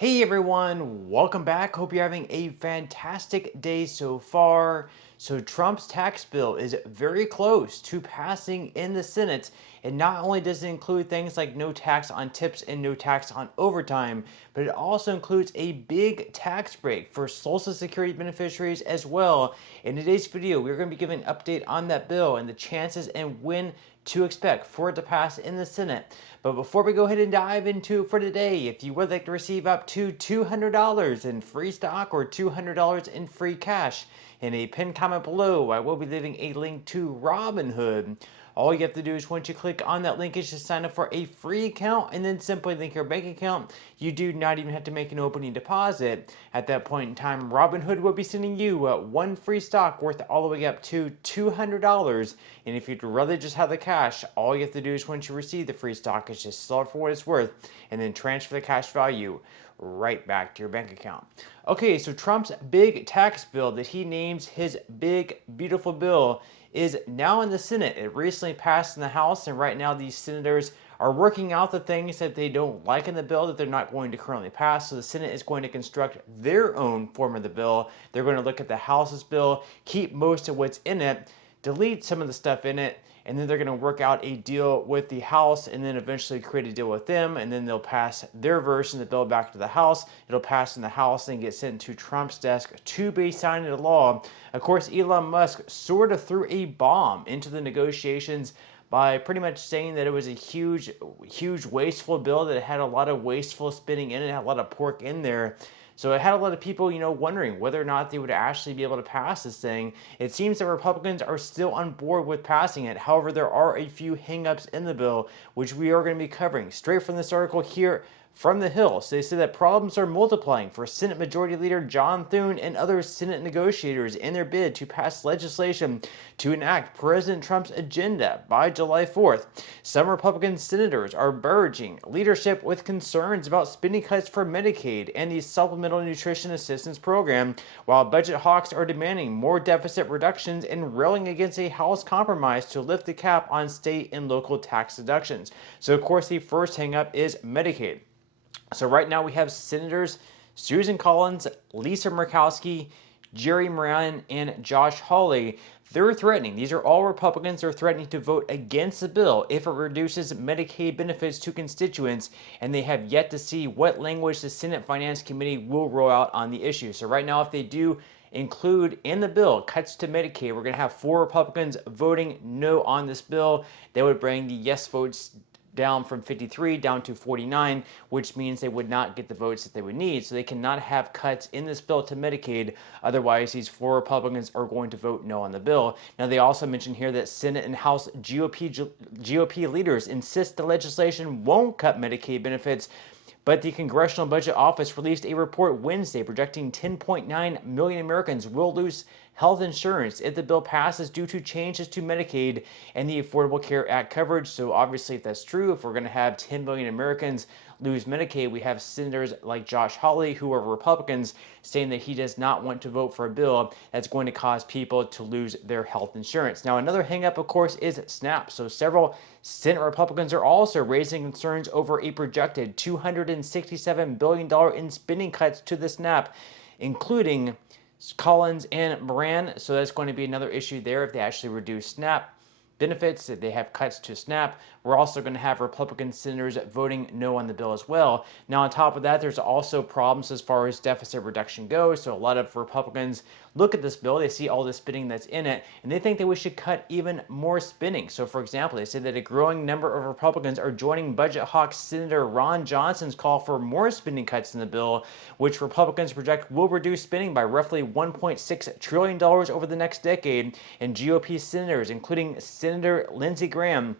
Hey everyone, welcome back. Hope you're having a fantastic day so far. So Trump's tax bill is very close to passing in the Senate. And not only does it include things like no tax on tips and no tax on overtime, but it also includes a big tax break for Social Security beneficiaries as well. In today's video, we're going to be giving an update on that bill and the chances and when to expect for it to pass in the Senate. But before we go ahead and dive into it for today, if you would like to receive up to $200 in free stock or $200 in free cash, in a pinned comment below, I will be leaving a link to Robinhood. All you have to do is once you click on that link is just sign up for a free account and then simply link your bank account. You do not even have to make an opening deposit. At that point in time, Robinhood will be sending you one free stock worth all the way up to $200. And if you'd rather just have the cash, all you have to do is once you receive the free stock is just sell it for what it's worth and then transfer the cash value right back to your bank account. Okay, so Trump's big tax bill that he names his big beautiful bill is now in the Senate. It recently passed in the House, and right now these senators are working out the things that they don't like in the bill that they're not going to currently pass. So the Senate is going to construct their own form of the bill. They're going to look at the House's bill, keep most of what's in it, delete some of the stuff in it, and then they're going to work out a deal with the House and then eventually create a deal with them, and then they'll pass their version of the bill back to the House. It'll pass in the House and get sent to Trump's desk to be signed into law. Of course, Elon Musk sort of threw a bomb into the negotiations by pretty much saying that it was a huge wasteful bill, that it had a lot of wasteful spending in it, had a lot of pork in there. So it had a lot of people, wondering whether or not they would actually be able to pass this thing. It seems that Republicans are still on board with passing it. However, there are a few hangups in the bill, which we are going to be covering straight from this article here from the Hill. So they say that problems are multiplying for Senate Majority Leader John Thune and other Senate negotiators in their bid to pass legislation to enact President Trump's agenda by July 4th. Some Republican senators are urging leadership with concerns about spending cuts for Medicaid and the Supplemental Nutrition Assistance Program, while budget hawks are demanding more deficit reductions and railing against a House compromise to lift the cap on state and local tax deductions. So, of course, the first hangup is Medicaid. So right now we have Senators Susan Collins, Lisa Murkowski, Jerry Moran, and Josh Hawley. They're threatening, these are all Republicans, they're threatening to vote against the bill if it reduces Medicaid benefits to constituents, and they have yet to see what language the Senate Finance Committee will roll out on the issue. So right now, if they do include in the bill cuts to Medicaid, we're going to have 4 Republicans voting no on this bill. They would bring the yes votes down from 53 down to 49, which means they would not get the votes that they would need. So they cannot have cuts in this bill to Medicaid. Otherwise, these 4 Republicans are going to vote no on the bill. Now, they also mentioned here that Senate and House GOP leaders insist the legislation won't cut Medicaid benefits. But the Congressional Budget Office released a report Wednesday projecting 10.9 million Americans will lose health insurance if the bill passes due to changes to Medicaid and the Affordable Care Act coverage. So obviously, if that's true, if we're going to have 10 million Americans lose Medicaid, we have senators like Josh Hawley, who are Republicans, saying that he does not want to vote for a bill that's going to cause people to lose their health insurance. Now, another hangup, of course, is SNAP. So several Senate Republicans are also raising concerns over a projected $267 billion in spending cuts to the SNAP, including Collins and Moran. So that's going to be another issue there if they actually reduce SNAP benefits, that they have cuts to SNAP. We're also going to have Republican senators voting no on the bill as well. Now, on top of that, there's also problems as far as deficit reduction goes. So a lot of Republicans look at this bill, they see all the spending that's in it, and they think that we should cut even more spending. So, for example, they say that a growing number of Republicans are joining budget hawk Senator Ron Johnson's call for more spending cuts in the bill, which Republicans project will reduce spending by roughly $1.6 trillion over the next decade. And GOP senators, including Senator Lindsey Graham,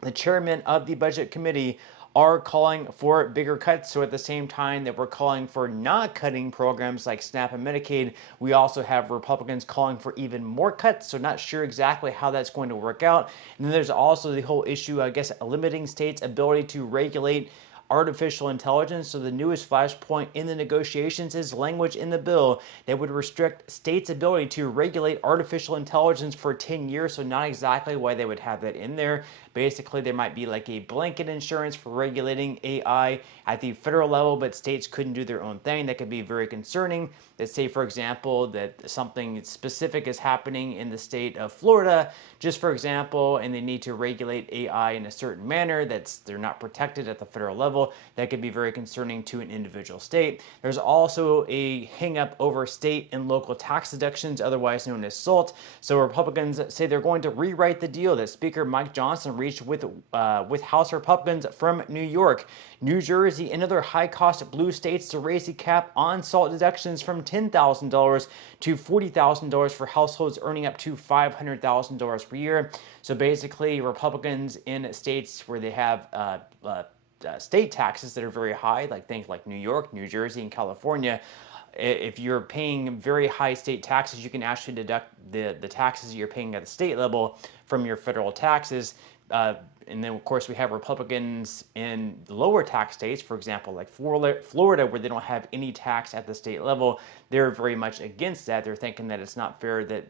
the chairman of the Budget Committee, are calling for bigger cuts. So at the same time that we're calling for not cutting programs like SNAP and Medicaid, we also have Republicans calling for even more cuts. So not sure exactly how that's going to work out. And then there's also the whole issue, I guess, limiting states' ability to regulate artificial intelligence. So the newest flashpoint in the negotiations is language in the bill that would restrict states' ability to regulate artificial intelligence for 10 years. So not exactly why they would have that in there. Basically, there might be like a blanket insurance for regulating AI at the federal level, but states couldn't do their own thing. That could be very concerning. Let's say, for example, that something specific is happening in the state of Florida, just for example, and they need to regulate AI in a certain manner they're not protected at the federal level. That could be very concerning to an individual state. There's also a hang up over state and local tax deductions, otherwise known as SALT. So Republicans say they're going to rewrite the deal that Speaker Mike Johnson reached with House Republicans from New York, New Jersey, and other high-cost blue states to raise the cap on SALT deductions from $10,000 to $40,000 for households earning up to $500,000 per year. So basically, Republicans in states where they have state taxes that are very high, like things like New York, New Jersey, and California, if you're paying very high state taxes, you can actually deduct the taxes you're paying at the state level from your federal taxes. And then, of course, we have Republicans in lower tax states, for example, like Florida, where they don't have any tax at the state level. They're very much against that. They're thinking that it's not fair that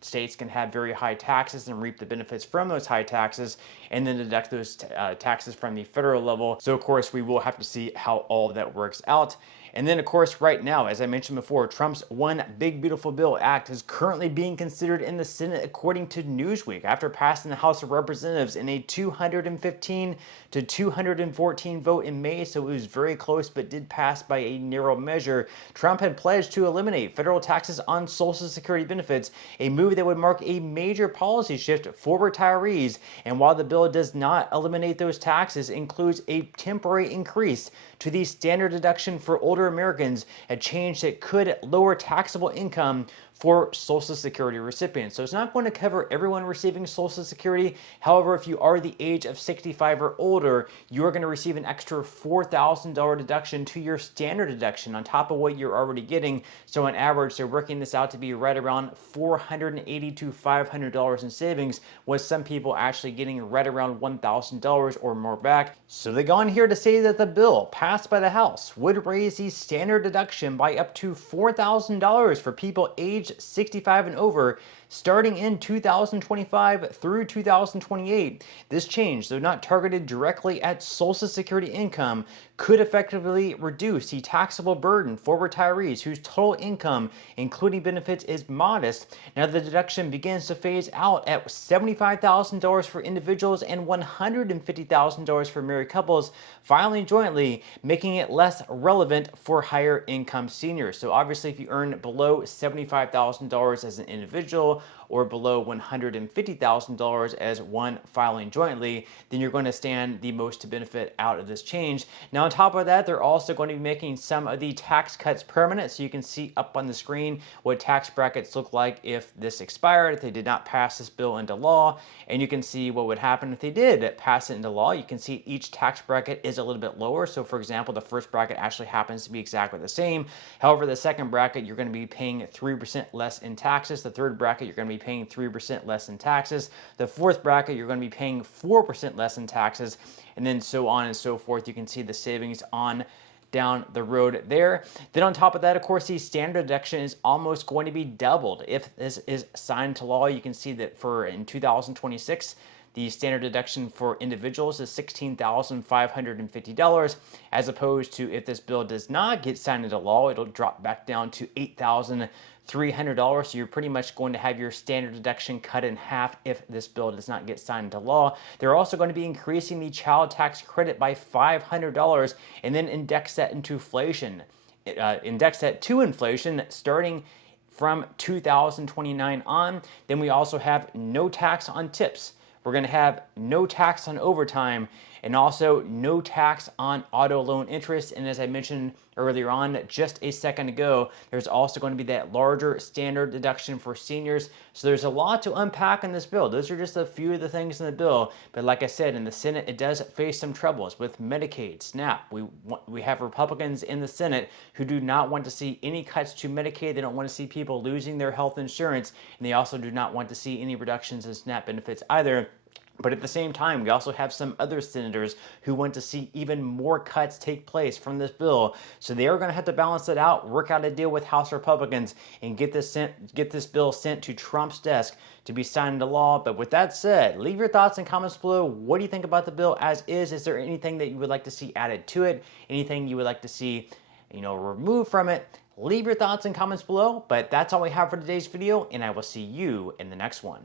states can have very high taxes and reap the benefits from those high taxes and then deduct those taxes from the federal level. So, of course, we will have to see how all of that works out. And then, of course, right now, as I mentioned before, Trump's One Big Beautiful Bill Act is currently being considered in the Senate, according to Newsweek, after passing the House of Representatives in a 215 to 214 vote in May. So it was very close, but did pass by a narrow measure. Trump had pledged to eliminate federal taxes on Social Security benefits, a move that would mark a major policy shift for retirees. And while the bill does not eliminate those taxes, it includes a temporary increase to the standard deduction for older Americans, a change that could lower taxable income for Social Security recipients. So it's not going to cover everyone receiving Social Security. However, if you are the age of 65 or older, you are going to receive an extra $4,000 deduction to your standard deduction on top of what you're already getting. So on average, they're working this out to be right around $480 to $500 in savings, with some people actually getting right around $1,000 or more back. So they go on here to say that the bill passed by the House would raise the standard deduction by up to $4,000 for people aged 65 and over, starting in 2025 through 2028. This change, though not targeted directly at Social Security income, could effectively reduce the taxable burden for retirees whose total income, including benefits, is modest. Now, the deduction begins to phase out at $75,000 for individuals and $150,000 for married couples filing jointly, making it less relevant for higher income seniors. So obviously, if you earn below $75,000 as an individual or below $150,000 as one filing jointly, then you're going to stand the most to benefit out of this change. Now, on top of that, they're also going to be making some of the tax cuts permanent. So you can see up on the screen what tax brackets look like if this expired, if they did not pass this bill into law. And you can see what would happen if they did pass it into law. You can see each tax bracket is a little bit lower. So for example, the first bracket actually happens to be exactly the same. However, the second bracket, you're going to be paying 3% less in taxes. The third bracket, you're going to be paying 3% less in taxes. The fourth bracket, you're going to be paying 4% less in taxes, and then so on and so forth. You can see the savings on down the road there. Then on top of that, of course, the standard deduction is almost going to be doubled if this is signed to law. You can see that for in 2026, the standard deduction for individuals is $16,550, as opposed to if this bill does not get signed into law, it'll drop back down to $8,300. So you're pretty much going to have your standard deduction cut in half if this bill does not get signed into law. They're also going to be increasing the child tax credit by $500 and then index that into inflation. Index that to inflation starting from 2029 on. Then we also have no tax on tips. We're going to have no tax on overtime and also no tax on auto loan interest. And as I mentioned earlier on, just a second ago, there's also going to be that larger standard deduction for seniors. So there's a lot to unpack in this bill. Those are just a few of the things in the bill. But like I said, in the Senate, it does face some troubles with Medicaid, SNAP. We have Republicans in the Senate who do not want to see any cuts to Medicaid. They don't want to see people losing their health insurance. And they also do not want to see any reductions in SNAP benefits either. But at the same time, we also have some other senators who want to see even more cuts take place from this bill. So they are going to have to balance it out, work out a deal with House Republicans, and get this bill sent to Trump's desk to be signed into law. But with that said, leave your thoughts and comments below. What do you think about the bill as is? Is there anything that you would like to see added to it? Anything you would like to see, removed from it? Leave your thoughts and comments below. But that's all we have for today's video, and I will see you in the next one.